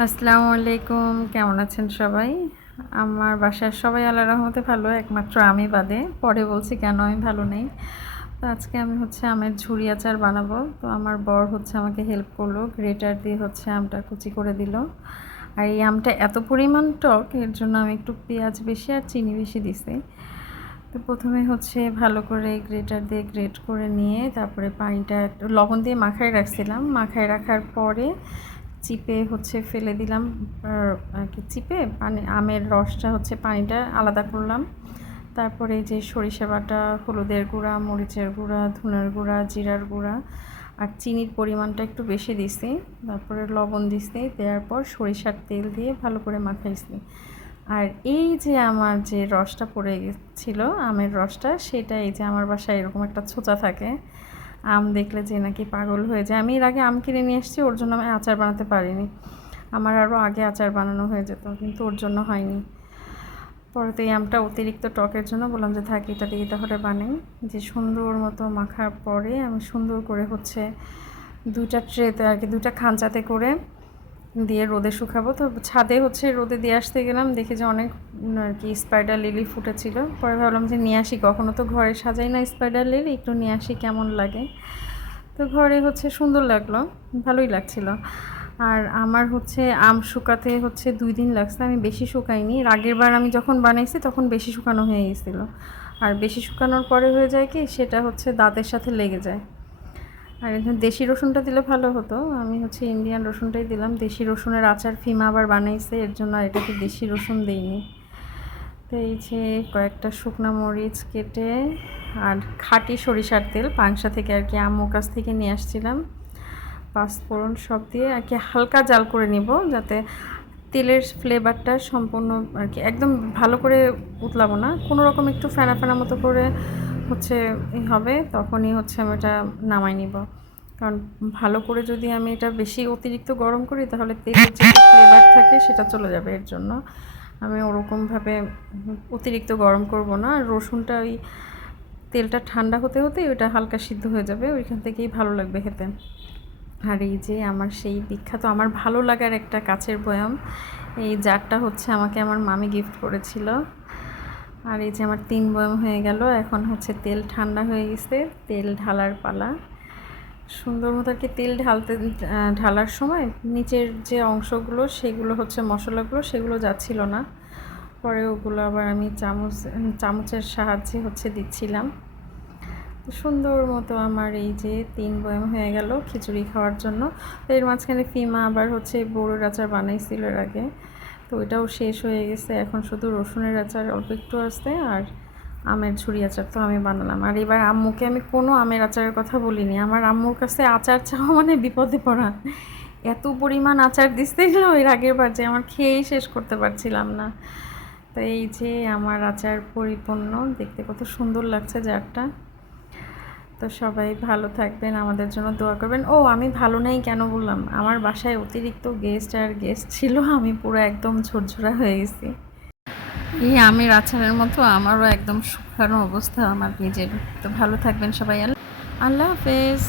আসসালামু আলাইকুম, কেমন আছেন সবাই? আমার বাসার সবাই আল্লাহর রহমতে ভালো, একমাত্র আমি বাদে। পরে বলছি কেন আমি ভালো নেই। তো আজকে আমি আমের ঝুরি আচার বানাবো। তো আমার বর আমাকে হেল্প করলো, গ্রেটার দিয়ে আমটা কুচি করে দিল। আর এই আমটা এত পরিমাণ টক, এর জন্য আমি একটু পেঁয়াজ বেশি আর চিনি বেশি দিছি। তো প্রথমে ভালো করে গ্রেটার দিয়ে গ্রেট করে নিয়ে তারপরে পানিটা একটু লবণ দিয়ে মাখায় রাখছিলাম। মাখায় রাখার পরে চিপে ফেলে দিলাম। আর কি চিপে আমের রসটা পানিটা আলাদা করলাম। তারপরে এই যে সরিষা বাটা, হলুদের গুঁড়া, মরিচের গুঁড়া, ধনের গুঁড়া, জিরার গুঁড়া আর চিনির পরিমাণটা একটু বেশি দিছি। তারপরে লবণ দিছি, দেওয়ার পর সরিষার তেল দিয়ে ভালো করে মাখাইছি। আর এই যে আমার যে রসটা পড়ে গেছিল, আমের রসটা, সেটা এই যে আমার বাসায় এরকম একটা ছোঁচা থাকে, আম দেখলে যে নাকি পাগল হয়ে যায়। আমি এর আগে আম কিনে নিয়ে এসেছি, ওর জন্য আমি আচার বানাতে পারিনি। আমার আরও আগে আচার বানানো হয়ে যেত, কিন্তু ওর জন্য হয়নি। পরে তো এই আমটা অতিরিক্ত টকের জন্য বললাম যে থাক, এটা দিয়ে তাহলে বানাই। যে সুন্দর মতো মাখার পরে আমি সুন্দর করে দুইটা ট্রেতে আর কি, দুইটা খাঁচাতে করে দিয়ে রোদে শুকাবো। তো ছাদে রোদে দিয়ে আসতে গেলাম, দেখি যে অনেক আর কি স্পাইডার লিলি ফুটেছিল। পরে ভাবলাম যে নিয়ে আসি, কখনো তো ঘরে সাজাই না স্পাইডার লিলি, একটু নিয়ে আসি কেমন লাগে। তো ঘরে সুন্দর লাগলো, ভালোই লাগছিল। আর আমার আম শুকাতে 2 দিন লাগছে, আমি বেশি শুকাইনি। আগের বার আমি যখন বানাইছি তখন বেশি শুকানো হয়ে গেছিলো। আর বেশি শুকানোর পরে হয়ে যায় কি, সেটা দাঁতের সাথে লেগে যায়। আর এখানে দেশি রসুনটা দিলে ভালো হতো, আমি ইন্ডিয়ান রসুনটাই দিলাম। দেশি রসুনের আচার ফিমা আবার বানাইছে, এর জন্য আর এটাকে দেশি রসুন দিইনি। তো এই যে কয়েকটা শুকনো মরিচ কেটে আর খাঁটি সরিষার তেল পাংশা থেকে আর কি, আম্মুর কাছ থেকে নিয়ে আসছিলাম, পাঁচফোড়ন সব দিয়ে আর কি হালকা জাল করে নিব, যাতে তেলের ফ্লেভারটা সম্পূর্ণ আর কি একদম ভালো করে উতলাবো না, কোনো রকম একটু ফেনা ফেনা মতো করে হবে, তখনই আমি এটা নামাই নিব। কারণ ভালো করে যদি আমি এটা বেশি অতিরিক্ত গরম করি, তাহলে তেলের যে ফ্লেভার থাকে সেটা চলে যাবে। এর জন্য আমি ওরকমভাবে অতিরিক্ত গরম করব না। আর রসুনটা ওই তেলটা ঠান্ডা হতে হতেই ওইটা হালকা সিদ্ধ হয়ে যাবে, ওইখান থেকেই ভালো লাগবে খেতে। আর এই যে আমার সেই বিখ্যাত, আমার ভালো লাগার একটা কাচের বয়াম, এই জারটা আমাকে আমার মামি গিফট করেছিল। আর এই যে আমার 3 বয়াম হয়ে গেল। এখন তেল ঠান্ডা হয়ে গেছে, তেল ঢালার পালা। সুন্দর মতো আর কি তেল ঢালার সময় নিচের যে অংশগুলো, সেগুলো মশলাগুলো, সেগুলো যাচ্ছিল না। পরে ওগুলো আবার আমি চামচের সাহায্যে দিচ্ছিলাম। সুন্দর মতো আমার এই যে 3 বয়াম হয়ে গেল খিচুড়ি খাওয়ার জন্য। তো এর মাঝখানে ফিমা আবার বড়ির আচার বানাইছিল এর আগে, তো ওইটাও শেষ হয়ে গেছে। এখন শুধু রসুনের আচার অল্প একটু আসতে, আর আমের ঝুরি আচার তো আমি বানালাম। আর এবার আম্মুকে আমি কোনো আমের আচারের কথা বলিনি। আমার আম্মুর কাছে আচার চাওয়া মানে বিপদে পড়া, এত পরিমাণ আচার দিচ্ছিল এর আগের বার যে আমার খেয়েই শেষ করতে পারছিলাম না। তো এই যে আমার আচার পরিপূর্ণ, দেখতে কত সুন্দর লাগছে জারটা। তো সবাই ভালো থাকবেন, আমাদের জন্য দোয়া করবেন। ও, আমি ভালো নেই কেন বললাম, আমার বাসায় অতিরিক্ত গেস্ট ছিল, আমি পুরো একদম ঝরঝরা হয়ে গেছি। এই আমের আচারের মতো আমারও একদম শুকানো অবস্থা আমার নিজের। তো ভালো থাকবেন সবাই, আল্লাহ হাফেজ।